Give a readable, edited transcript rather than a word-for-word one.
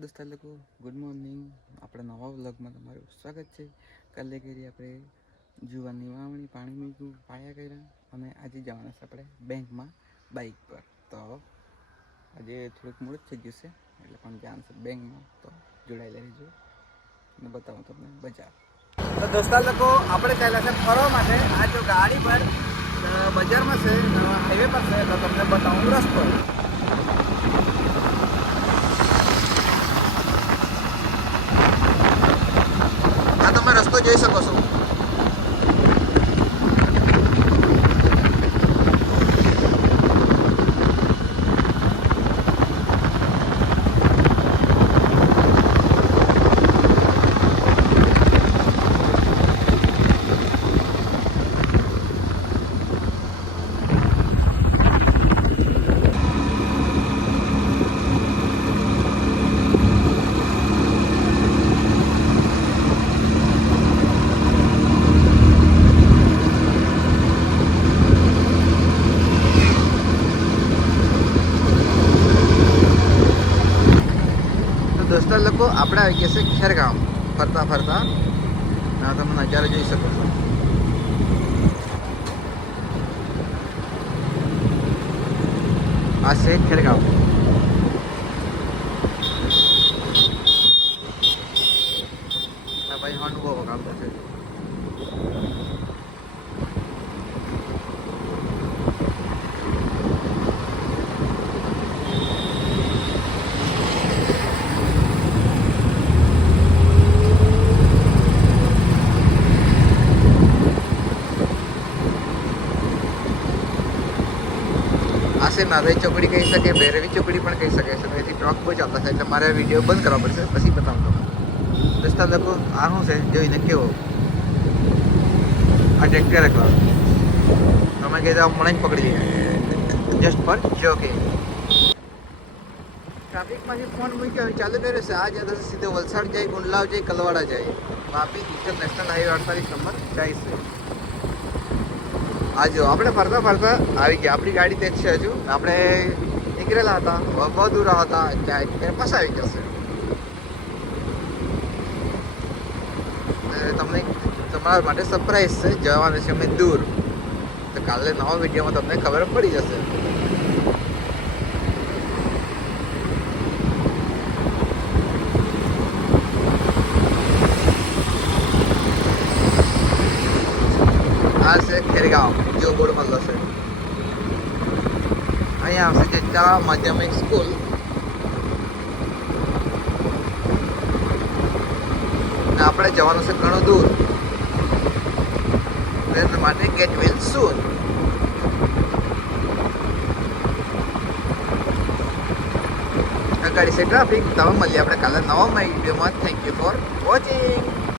દોસ્તો લોકો good morning. આપણે નવા વ્લોગમાં તમારું સ્વાગત છે. કાલે કરી આપણે જુવારની વાવણી, પાણી મૂક્યું, પાયા કર્યા અને આજે જવાના છે આપણે બેંકમાં બાઇક પર. તો આજે થોડુંક મોડું થઈ ગયું છે એટલે પણ જવાનું છે બેંકમાં. તો જોડાયેલા રહેજો અને બતાવું તમને બજાર. તો દોસ્તા લોકો આપણે ચાલ્યા છે ફરવા માટે. આ જો ગાડી પર બજારમાં છે, હાઈવે પર છે, તો તમને બતાવું રસ્તો. તમે રસ્તો જોઈ શકો છો. દોસ્તો લોકો આપણે આવી ગયા છે ખેરગામ. ફરતા ફરતા તમે નજારો જોઈ શકો છો. આ છે ખેરગામ. ભાઈ હોન બહુ વગાડતો છે. આ નારાયણ ચોકડી કહી શકે, ભૈરવી ચોકડી પણ કહી શકે છે. અહીંથી ટ્રક બહુ ચાલતા છે એટલે મારે વિડીયો બંધ કરવા પડશે, પછી બતાવું તમને. દોસ્તા લોકો આ શું છે જોઈને કેવો આ ટ્રેક્ટર એકલા તમે કહેતા મને જ પકડી લઈએ જસ્ટ ફોર જોકિંગ. ટ્રાફિકમાંથી ફોન મૂક્યો ચાલુ કર્યો છે. આ જતા સીધો વલસાડ જાય, ગુંડલાવ જાય, કલવાડા જાય. વાપી ઇન્ટરનેશનલ હાઈવે 48 નંબર જાય છે. આ જો આપણે ફરતા ફરતા આવી ગયા. આપણી ગાડી તે જ છે. હજુ આપણે નીકળેલા હતા, બહુ દૂર હતા, પાસ આવી જશે. તમને તમારા માટે સરપ્રાઈઝ છે. જવાનું છે અમે દૂર, તો કાલે નવા વિડીયોમાં તમને ખબર પડી જશે. આ છે ખેરગામ, જો બોર્ડ મળલો છે. અહીંયા આવશે જતા માધ્યમિક સ્કૂલ. આપણે જવાનું છે ઘણું દૂર, તેના માટે ગેટ વેલ સૂન. ગાડી છે ટ્રાફિક. તમે મળીએ આપણે કાલે નવા વિડીયોમાં. Thank you for watching.